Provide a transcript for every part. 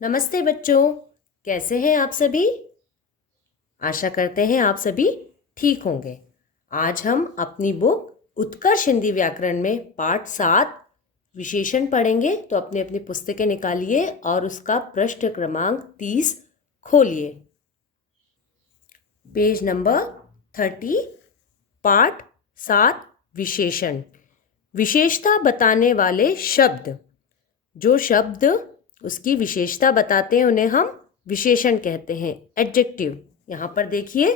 नमस्ते बच्चों, कैसे हैं आप सभी। आशा करते हैं आप सभी ठीक होंगे। आज हम अपनी बुक उत्कर्ष हिंदी व्याकरण में पाठ 7 विशेषण पढ़ेंगे। तो अपनी अपनी पुस्तकें निकालिए और उसका पृष्ठ क्रमांक 30 खोलिए। पेज नंबर 30, पाठ 7 विशेषण। विशेषता बताने वाले शब्द। जो शब्द उसकी विशेषता बताते हैं उन्हें हम विशेषण कहते हैं, एडजेक्टिव। यहाँ पर देखिए,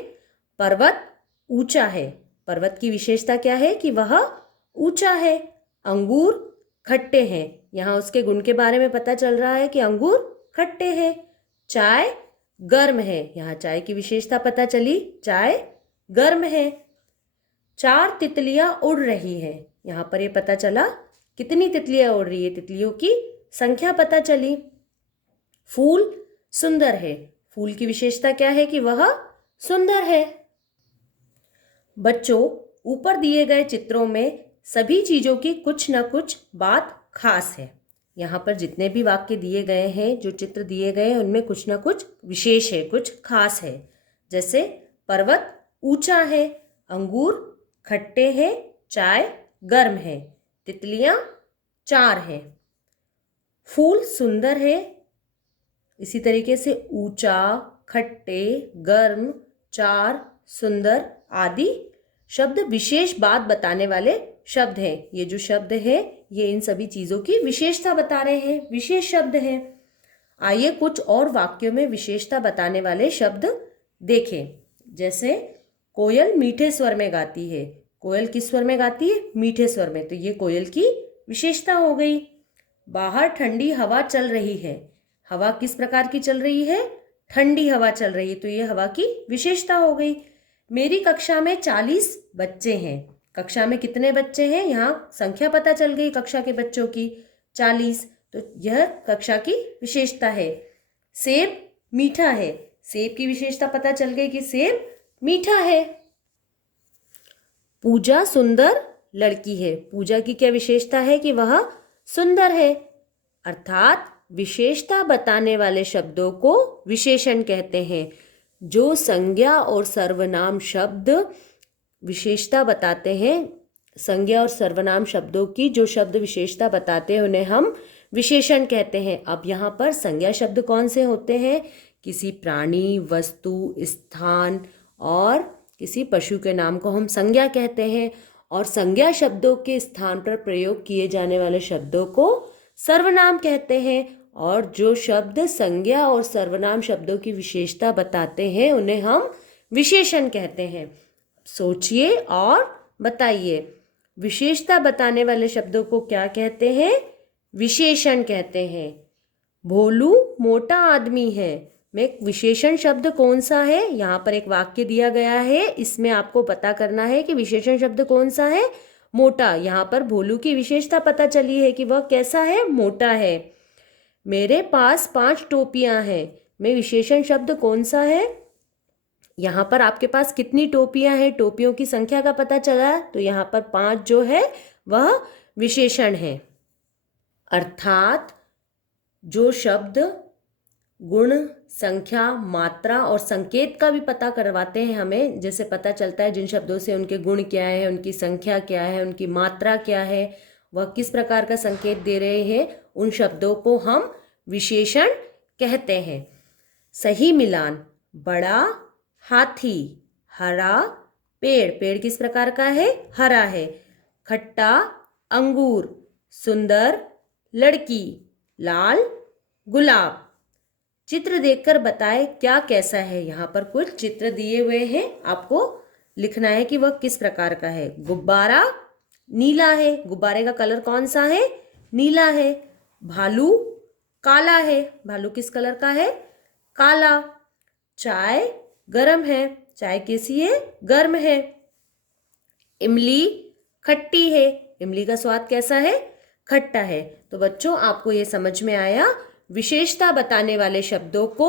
पर्वत ऊंचा है। पर्वत की विशेषता क्या है कि वह ऊंचा है। अंगूर खट्टे हैं, यहाँ उसके गुण के बारे में पता चल रहा है कि अंगूर खट्टे हैं। चाय गर्म है, यहाँ चाय की विशेषता पता चली, चाय गर्म है। 4 तितलियां उड़ रही हैं, यहाँ पर ये पता चला कितनी तितलियां उड़ रही है, तितलियों की संख्या पता चली। फूल सुंदर है, फूल की विशेषता क्या है कि वह सुंदर है। बच्चों, ऊपर दिए गए चित्रों में सभी चीजों की कुछ न कुछ बात खास है। यहाँ पर जितने भी वाक्य दिए गए हैं, जो चित्र दिए गए हैं, उनमें कुछ न कुछ विशेष है, कुछ खास है। जैसे पर्वत ऊंचा है, अंगूर खट्टे हैं, चाय गर्म है, तितलियां 4 हैं। फूल सुंदर है। इसी तरीके से ऊंचा, खट्टे, गर्म, 4, सुंदर आदि शब्द विशेष बात बताने वाले शब्द हैं। ये जो शब्द है ये इन सभी चीजों की विशेषता बता रहे हैं, विशेष शब्द हैं। आइए कुछ और वाक्यों में विशेषता बताने वाले शब्द देखें। जैसे कोयल मीठे स्वर में गाती है। कोयल किस स्वर में गाती है? मीठे स्वर में, तो ये कोयल की विशेषता हो गई। बाहर ठंडी हवा चल रही है। हवा किस प्रकार की चल रही है? ठंडी हवा चल रही है, तो ये हवा की विशेषता हो गई। मेरी कक्षा में 40 बच्चे हैं। कक्षा में कितने बच्चे हैं? यहाँ संख्या पता चल गई कक्षा के बच्चों की 40, तो यह कक्षा की विशेषता है। सेब मीठा है, सेब की विशेषता पता चल गई कि सेब मीठा है। पूजा सुंदर लड़की है, पूजा की क्या विशेषता है कि वह सुंदर है। अर्थात विशेषता बताने वाले शब्दों को विशेषण कहते हैं। जो संज्ञा और सर्वनाम शब्द विशेषता बताते हैं, संज्ञा और सर्वनाम शब्दों की जो शब्द विशेषता बताते हैं उन्हें हम विशेषण कहते हैं। अब यहाँ पर संज्ञा शब्द कौन से होते हैं? किसी प्राणी, वस्तु, स्थान और किसी पशु के नाम को हम संज्ञा कहते हैं, और संज्ञा शब्दों के स्थान पर प्रयोग किए जाने वाले शब्दों को सर्वनाम कहते हैं। और जो शब्द संज्ञा और सर्वनाम शब्दों की विशेषता बताते हैं उन्हें हम विशेषण कहते हैं। सोचिए और बताइए, विशेषता बताने वाले शब्दों को क्या कहते हैं? विशेषण कहते हैं। भोलू मोटा आदमी है, में विशेषण शब्द कौन सा है? यहाँ पर एक वाक्य दिया गया है, इसमें आपको पता करना है कि विशेषण शब्द कौन सा है? मोटा। यहाँ पर भोलू की विशेषता पता चली है कि वह कैसा है? मोटा है। मेरे पास 5 टोपियां हैं, में विशेषण शब्द कौन सा है? यहाँ पर आपके पास कितनी टोपियां हैं, टोपियों की संख्या का पता चला, तो यहाँ पर 5 जो है वह विशेषण है। अर्थात जो शब्द गुण, संख्या, मात्रा और संकेत का भी पता करवाते हैं हमें, जैसे पता चलता है जिन शब्दों से उनके गुण क्या है, उनकी संख्या क्या है, उनकी मात्रा क्या है, वह किस प्रकार का संकेत दे रहे हैं, उन शब्दों को हम विशेषण कहते हैं। सही मिलान, बड़ा हाथी, हरा पेड़, पेड़ किस प्रकार का है? हरा है। खट्टा अंगूर, सुंदर लड़की, लाल गुलाब। चित्र देखकर बताएं क्या कैसा है। यहाँ पर कुछ चित्र दिए हुए हैं, आपको लिखना है कि वह किस प्रकार का है। गुब्बारा नीला है, गुब्बारे का कलर कौन सा है? नीला है। भालू काला है, भालू किस कलर का है? काला। चाय गर्म है, चाय कैसी है? गर्म है। इमली खट्टी है, इमली का स्वाद कैसा है? खट्टा है। तो बच्चों, आपको ये समझ में आया, विशेषता बताने वाले शब्दों को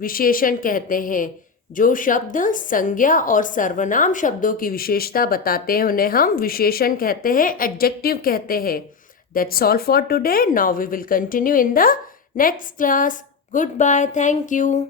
विशेषण कहते हैं। जो शब्द संज्ञा और सर्वनाम शब्दों की विशेषता बताते हैं उन्हें हम विशेषण कहते हैं, एडजेक्टिव कहते हैं। That's all for today. Now we will continue in the next class. Good bye, thank you.